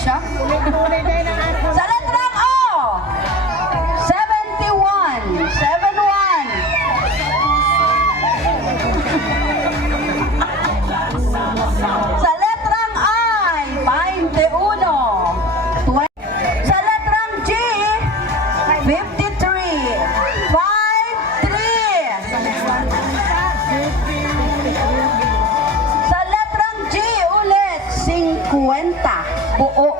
siya. Sa letrang O, 71. 71. Sa letrang I, 21. Sa letrang G, 53. 53. Sa letrang G ulit, 50. Buo.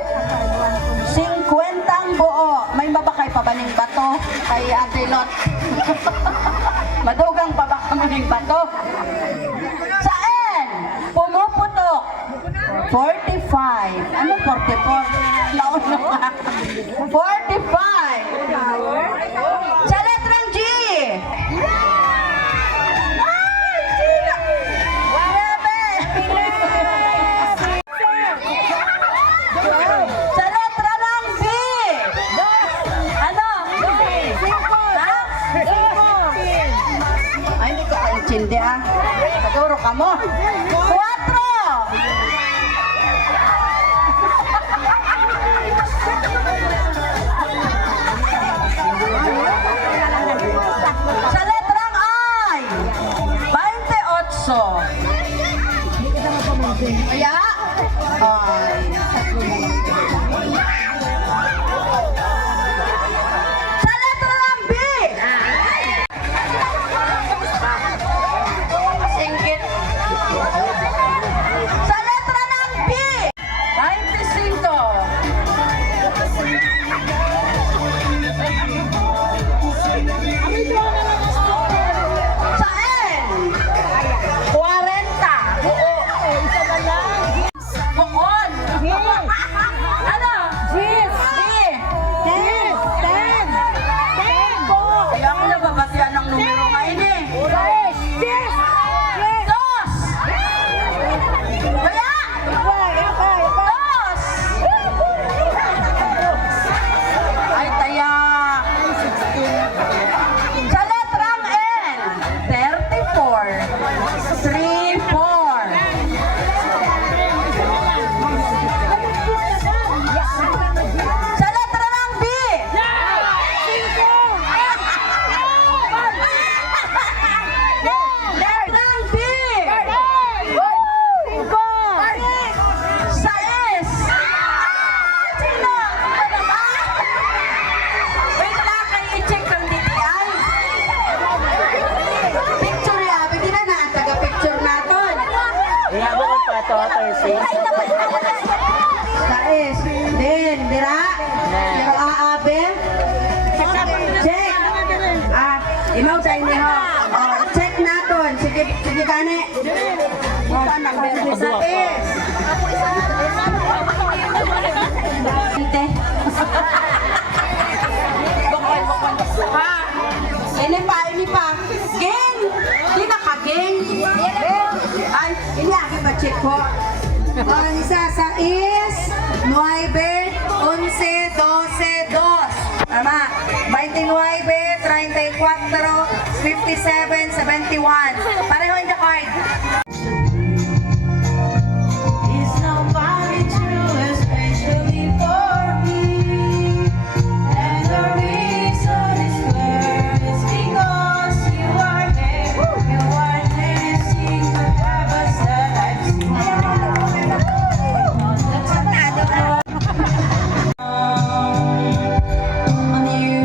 50 ang buo. May babakay pa ba ning bato? Kay Ate Lot. Madugang pa ba kami ng bato? Sa N, pumuputok. 45. Ano 44? Nauna ka. 45. Sa letrang G. Sa letra ng B. Ano? Ay, hindi ko kaintindi ah. Siguro ka mo. 4. Sa letrang I, 28. Kaya, ay. Sa letra ng B. Singkit. Sa letra ng B. 25. Sa N, 40. Buo. Bukod. Ano? Cheese! B. 10! Kaya ako nababatian ng numero ngayon eh. Dos! Kaya! Dos! Ay, taya! Sa letrang N, 34. 34. Sa letra ng B, letrang B, sa S. Sino? Ano ba? Wait lang, kayo i-check ang DTI. Picture ya, bigyan na ang taga-picture natin. Ihabo ko pa ito, Thursday. Sa S. Din, dira? Yung aabe? Check. Imaw sa inyo ha. Check natin. Sige, sige kane. Sa S. Ite. Ha? Ini pa. Geng. Di na ka, geng. Ay, ini aking ba-check ko. Isa sa is 9, 11, 12, 2. Tama. 29, 34, 57, 71. Pareho in the card. Is nobody true, especially for me. And the reason is clear, it's because you are there. You are dancing to heavens that I've seen. On you.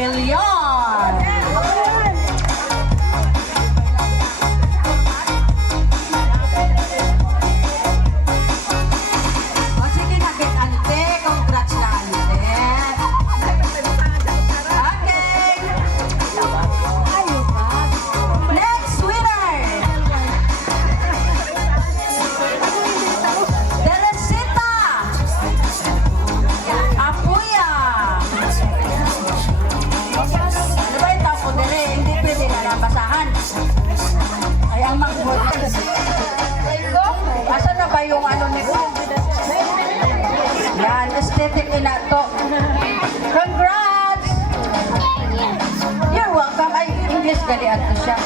billion. O sige na, Bit Ante. Congrats na, Ante. Okay. Next winner. Teresita Apuya. Ano ba yung tapo dire? Hindi pwede na nabasahan. Ay, ang mag-vote. Asan na ba yung ano nito? Yan, aesthetic ina to. Congrats! You're welcome. Ay, English galian to siya.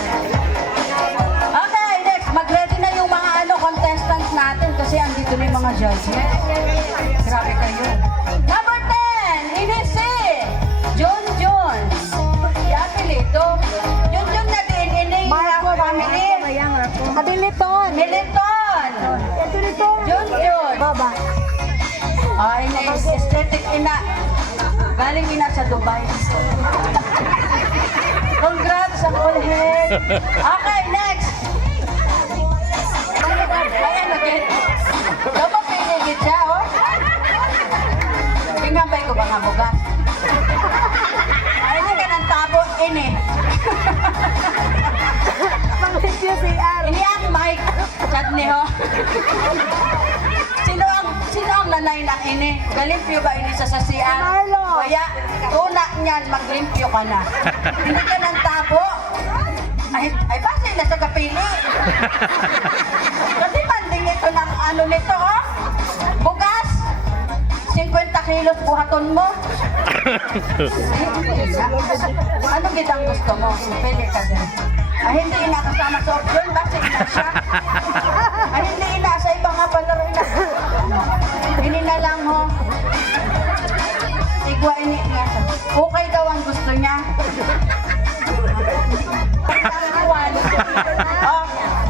Okay, next. Mag-ready na yung mga contestants natin kasi andito na yung mga judges. Grabe kayo. Number 10, Inisi. John John. Yan, Pilito. John John na din, ini. Marco, family. Abiliton. Militon. John John. Baba. Ay, aesthetic ina. Galing ina sa Dubai. Congrats sa full head. Okay, next. Ayan, okay. Dapat pinigit siya, oh. Tingnan ko ba nga bugas? Ay, hindi ka ng tabo, ini. Pang-review si R. Ini ang mic. Chat ni ho. Sino ang nanay ng ini? Galimpyo ba ini sa CR? Marlo. Kaya, una niyan, maglimpyo ka na. Hindi ka ng tabo. Ay base na sa kapili. Kasi banding ito ng ano nito, oh. Bugas. 50 kilos buhaton mo. Ano gitang gusto mo? Pili ka din. Ay, hindi ina kasama sa option. Base ina siya. Ay, hindi ina. Sa iba nga palaro ina. Ini na lang, ho. Igwa ini nga siya. Okay daw ang gusto niya.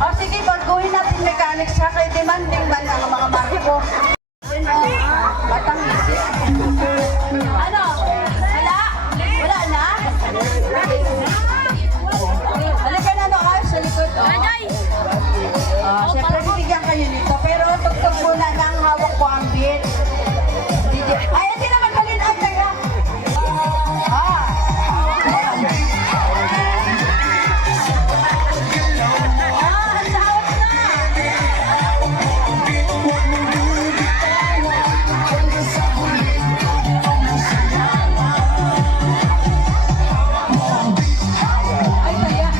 Oh, sige, baguhin natin mechanics ha. Kay demanding ba ng mga marko? Batang isip. Ano? Wala? Wala na? Halika na no, sa likod. Siyempre, bibigyan kayo nito. Pero tugtog muna ng hawak ko ang beat. Ay, hindi naman kalin ang taga. Ang sahot na. Ay, kaya.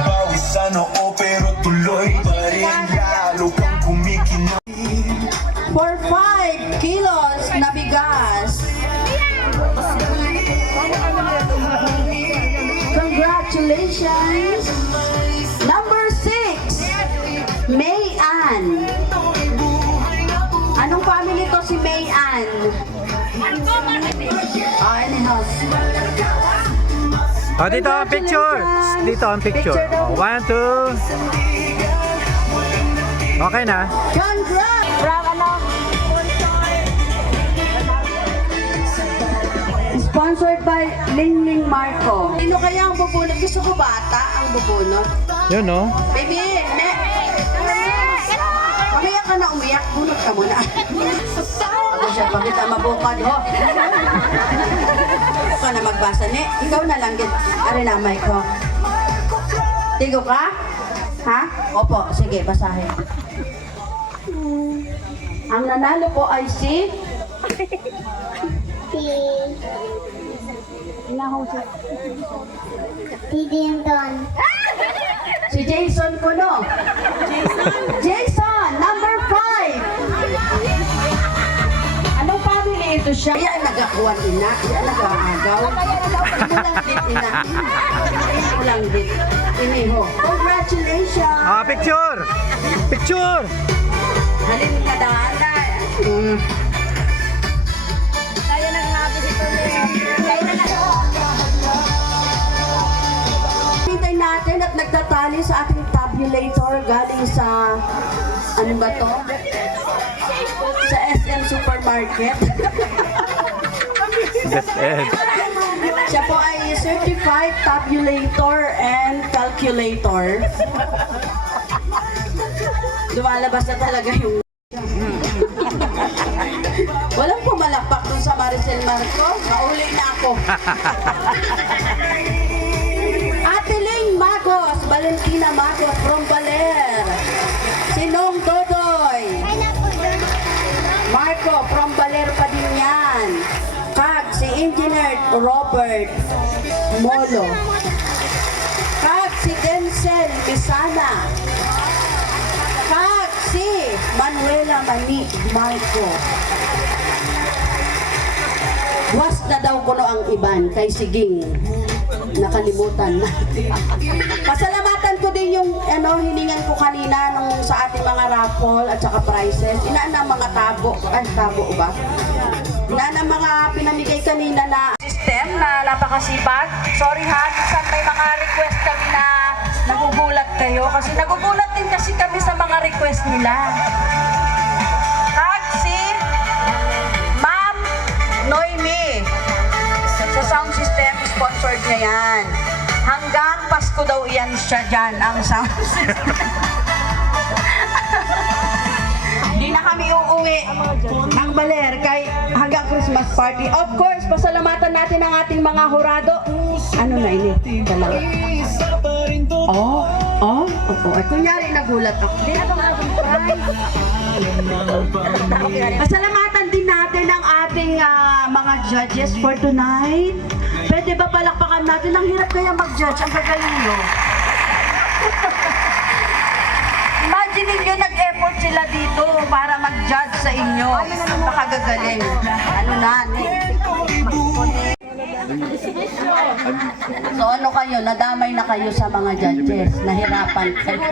Pawisan oo pero tuloy pa rin lalo kang kumikinang. For 5 kilos na bigas. Congratulations! Number 6, May Ann. Anong family to si May Ann? Anyhow. Oh, dito ang picture. Dito ang picture. daw. Oh, 1, 2. Okay na. Congrats! From ano? Sponsored by Lingling Marco. Sino kaya ang bubunot? Gusto ko bata ang bubunot. Yun, no? Baby, mamaya ka na umiyak, bunot ka muna. Ako siya, bakit ang mabukad, ho? Ako ka na magbasa, ne? Ikaw na lang, ari na, mic ko. Tigo ka? Ha? Opo, sige, basahin. Ang nanalo po ay si... Si Jason Kuno. Jason, number 5. Anong family ito, dito siya. Iya nagakuan ina, iya nagaagaw. Ulang dit ina. Ulang dit. Iniho. Congratulations! Ah, picture! Picture! Halin ka dana. Kaya nag-habis ito Kaya na Hintay natin at nagtatali sa ating tabulator galing sa, ano ba to? Sa SM Supermarket. That's it. Siya po ay certified tabulator and calculator. Lumalabas na talaga yung walang pumalakpak dun sa Maricel Marcos. Mauli na ako. Ate Ling Magos, Valentina Magos from Baler. Sinong Dodoy. Marco from Baler pa din yan. Kag si Engineer Robert Molo. Kag si Denzel Bisana. Kag si Manuela Mani Marco. Was na daw kuno ang iban kay Siging. Nakalimutan na. Pasalamatan ko din yung hiningan ko kanina nung sa ating mga raffle at saka prizes. Inaan ng mga tabo. Ay, tabo ba? Inaan ng mga pinamigay kanina na system na napakasipag. Sorry ha, minsan may mga request kami na nagugulat kayo. Kasi nagugulat din kasi kami sa mga request nila. Kag si Ma'am Noemi sa sound system, sponsored niya yan. Hanggang Pasko daw iyan siya dyan, ang sound system. Hindi na kami uuwi ng Baler kay hanggang Christmas party. Of course, pasalamatan natin ang ating mga hurado. Ano na ini? Talaga. Oh. Kunyari nagulat ako. Pasalamatan din natin ang ating mga judges for tonight. Pwede ba palakpakan natin? Ang hirap kaya mag-judge. Ang gagaling nyo. Imagine ninyo nag-effort sila dito para mag-judge sa inyo. Napakagagaling. Ano na, So ano kayo? Nadamay na kayo sa mga judges. Nahirapan kayo.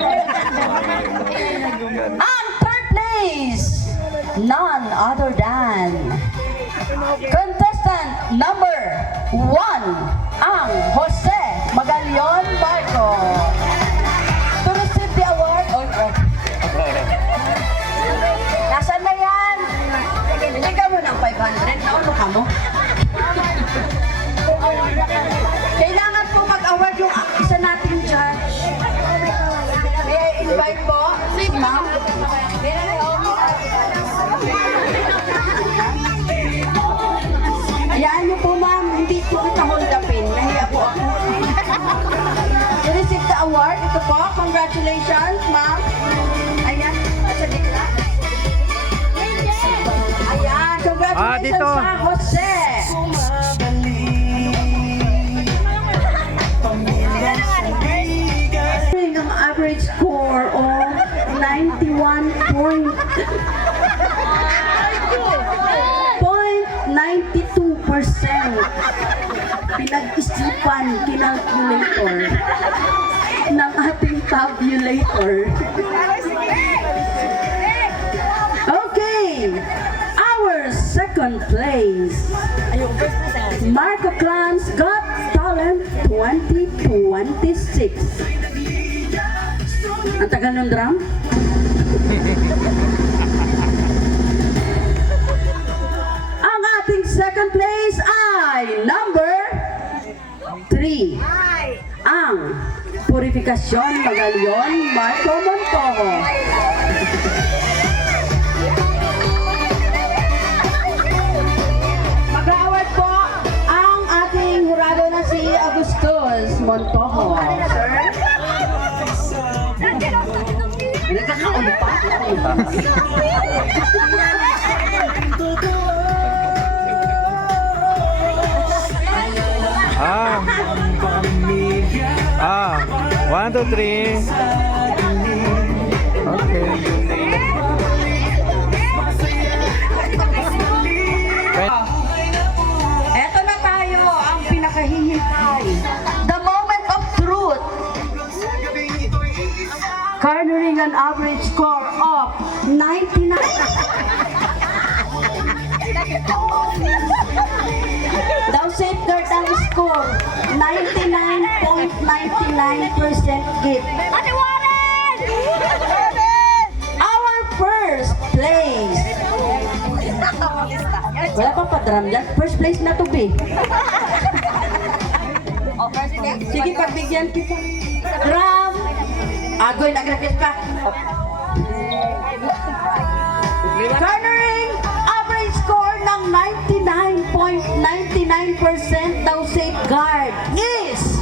Ang third place, none other than contestant number 1, ang Jose Magalion Marco. To receive the award, nasaan na yan? Bigyan mo ng 500. Naulo ka mo? Kailangan po mag-award yung isa nating judge. May I invite po si Ma'am. Hayaan niyo po ma'am, hindi po kita hold upin. Nahiya po ako. To receive the award, ito po, congratulations ma'am. Ayan, sa gitna. Ayan, congratulations dito. sa Jose. Ang average score of 91.92%. Pinag-isipan, kinalculator ng ating tabulator. Okay, our second place, Marco Clans Got Talent 2026. Ang tagal ng drum? Ang ating second place ay number 3. Ang Purifikasyon Magalion Marco Montojo. Mag-award po ang ating hurado na si Agustus Montojo. Sir? Nagkakaulpa. Ah, 1, 2, 3. Okay. 1, having an average score of 99. Daw safeguard ang score, 99.99% gift. Our first place. Wala pa pa-drum dyan. First place na to be. Sige, pagbigyan kita. Drum. Agoy, nag-request ka. Garnering average score ng 99.99% daw safeguard is...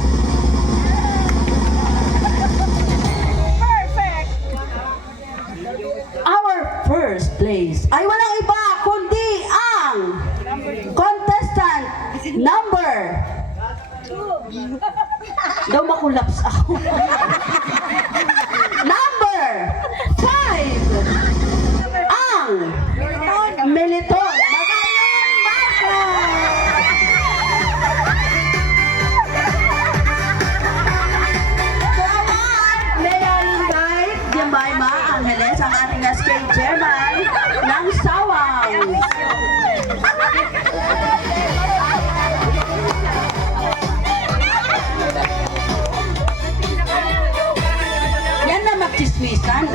Our first place ay walang iba kundi ang contestant number daw makulaps ako. Number 5 ang Meliton. Magayong Marco. May invite Jemima Angeles, ang ating SK chairman ng Sawang. Yan na magchismisan.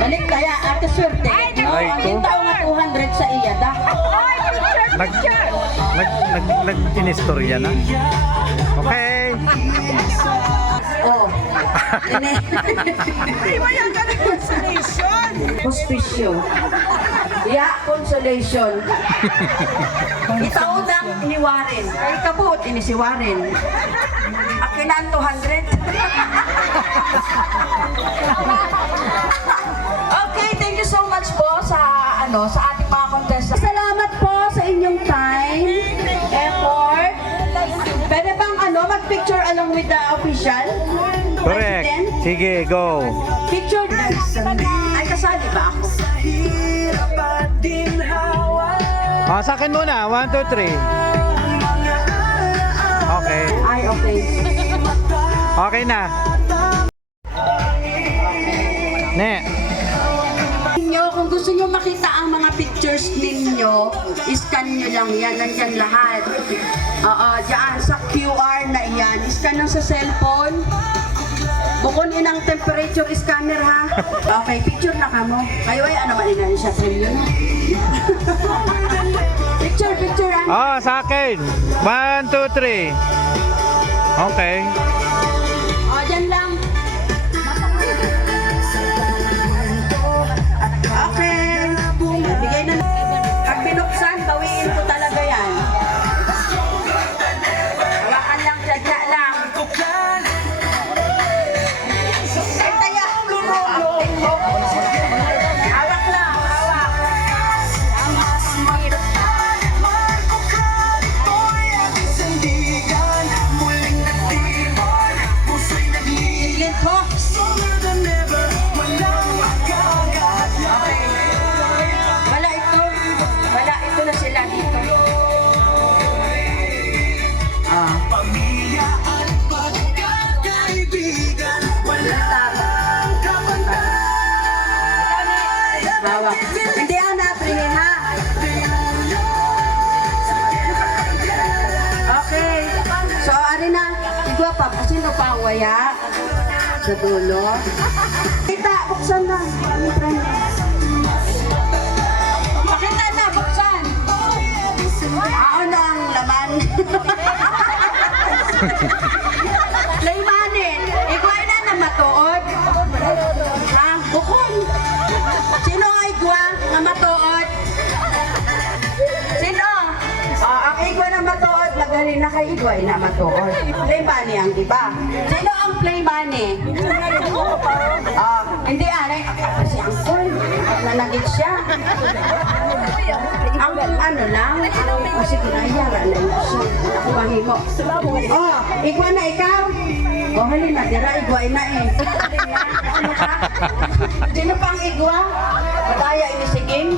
Balik kaya ate swerte. Ay, ito. Ang tao nga 200 sa iya da. Nag-inistorya na. Okay. Oh. Ini. Hospicio. Ya, consolation. Itaw nang ni Warren. Ay kabuot ini si Warren. Akin na ang 200. Okay, thank you so much po sa sa ating mga contestants. Salamat po sa inyong time, effort. Pwede bang mag-picture along with the official? Correct. President? Sige, go. Picture din. Ay, kasali ba ako? Sa akin muna. 1, 2, 3. Okay. Ay, okay. Okay na. Ne. Kung gusto nyo makita ang mga pictures ninyo, scan nyo lang yan. Nandyan lahat. Diyan sa QR na yan. Scan lang sa cellphone. Bukon inang temperature scanner ha. Okay, picture na ka mo. Kayo ay ano man inan siya trillion. Picture ha. Sa akin. 1, 2, 3. Okay. Dyan lang. Okay. Bigay na. Pag binuksan, bawiin ko talaga yan. Hawakan lang, sadya lang. Ay, taya. Hawak lang, hawak. Silent po. Wala ito na sila dito. Hawak. Hindi na, pringin ha. Okay. So, ari na. Igwa pa. Sino pa ang waya? Sa dulo. Kita, buksan na. Pakita na, buksan. Ano ang laman? Laymanin. Igwa na na matuod. Ha? Bukon. Sino ang igwa na matuod? Sino? Ang igwa na matuod, magaling na kay igwa na matuod. Play money ang iba. Sino ang play money? Hindi anay. Kasi ang cool. Nanagit siya. Ang ano lang. Kasi kinayara na yun siya. Ako mahimo. Igwa na ikaw. Halin na. Dira igwa na eh. Ano ka? Sino pang igwa? Pataya ini si King.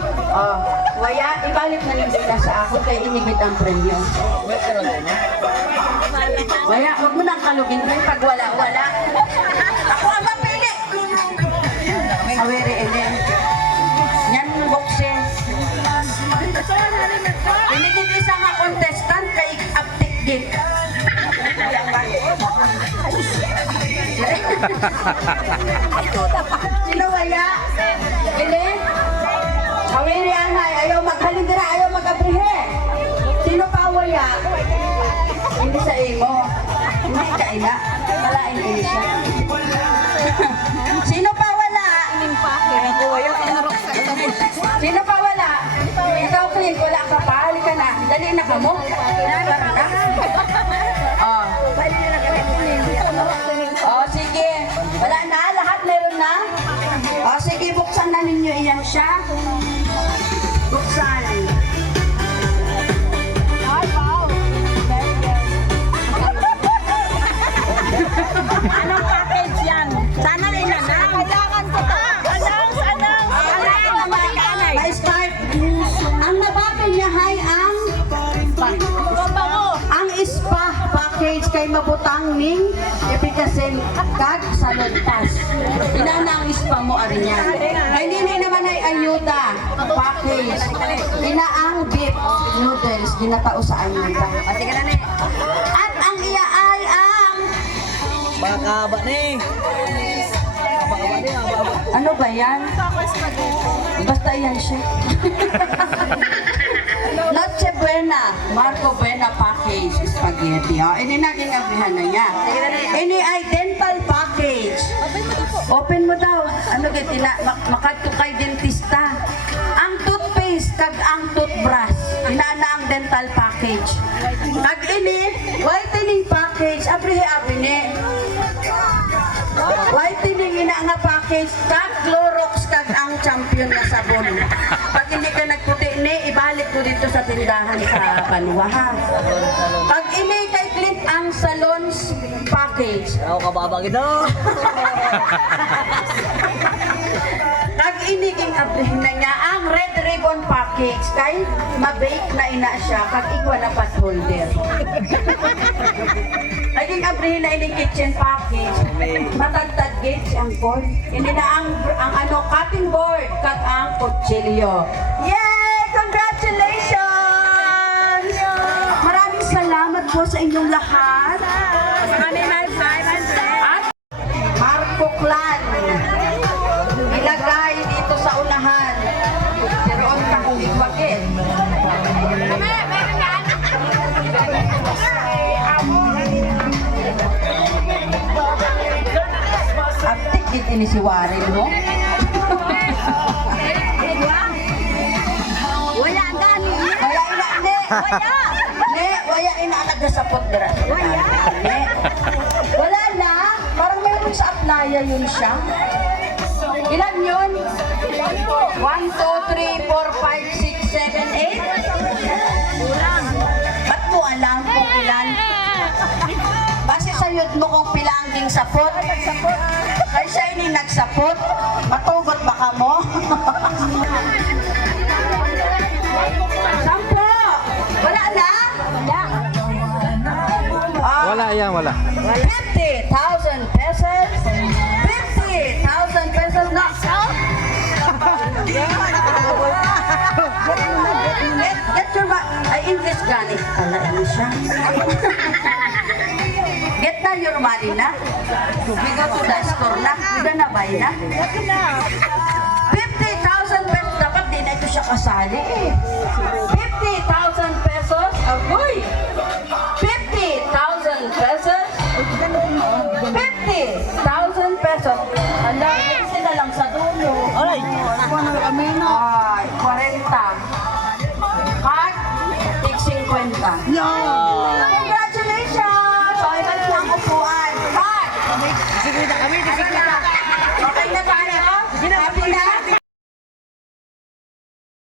Waya, ibalik na yung data sa ako kay inibit ang premyo. Waya, huwag mo nang kalugin rin pag wala-wala. Ako ang mapili. Awere, Ellen. Yan yung bokse. Pinigit isa nga contestant kay Aptik Git. Sino waya? Ellen? Awere, anay. Ayaw maghalindira, ayaw mag-abrihe. Sino pa waya? Hindi sa imo. Hindi ka ina. Malain ini siya. Sino pa wala? Sino pa wala? Ikaw, Clint, wala ka pa. Halika na. Dali na ka mo. Tara na. Oh. Oh, sige. Wala na. Lahat meron na. Oh, sige. Buksan na ninyo iyan siya. Buksan. Anong package yan? Sana rin na. Kailangan ko to. Ma-start. Ang nabakal niya ay ang spa package kay mabutang ning epikasen kag sa luntas. Inana ang spa mo ari niya. Ay nini naman ay ayuda package. Ina ang beef noodles ginatao sa ayuda. At ang iya ay ang Makakaba ni. ano ba yan? Basta yan siya. Noche Buena, Marco Buena package, spaghetti. Oh, ini naging abrihan na niya. Ini ay dental package. Open mo daw. Ano giti na makadto kay dentista. Ang toothpaste kag ang toothbrush. Inaana ang dental package. Kag ini whitening package, abrihe abine. Whitening ina nga package kag Clorox kag ang champion na sabon. Pag hindi ka nagputi ni ibalik ko dito sa tindahan sa Banwa ha. Pag ini kay Clint ang salons package. Ako kababa gito. Kag ini king abrihin na niya ang red ribbon package kay mabake na ina siya kag igwa na pat holder. Naging abrihin na ini kitchen package. Matagtag gauge ang board. Hindi na ang ano cutting board kag ang kutsilyo. Yay! Congratulations! Maraming salamat po sa inyong lahat. At Marco Clan ilagay dito sa unahan. Tiroon ka kung ibagin. Aptik din ini si Warren, no? Wala gani. Wala ina, ne. Waya ina anak na sapot dira. Waya. Ne. Wala na. Parang mayroon sa Aplaya yun siya. Ilan yun? 1, 2, 3, 4, 5, 6, 7, 8? Ba't mo alam kung ilan? Base sa yun mo kung pilangking sapot. Ay siya ini nagsapot. Matugot ba ka mo? Sampo! Wala na? Wala yan, wala. 50,000 pesos. 50,000 pesos na. Get your ay English gani. Ala ini siya. Get na your money na. We go to the store na. Hindi na buy na. 50,000 pesos. Dapat din na ito siya kasali eh. 50,000 pesos. Agoy! 50,000 pesos. 50,000 pesos. Ala, kasi na lang sa dulo. Alay. Ay, 40. Card, tig 50. No.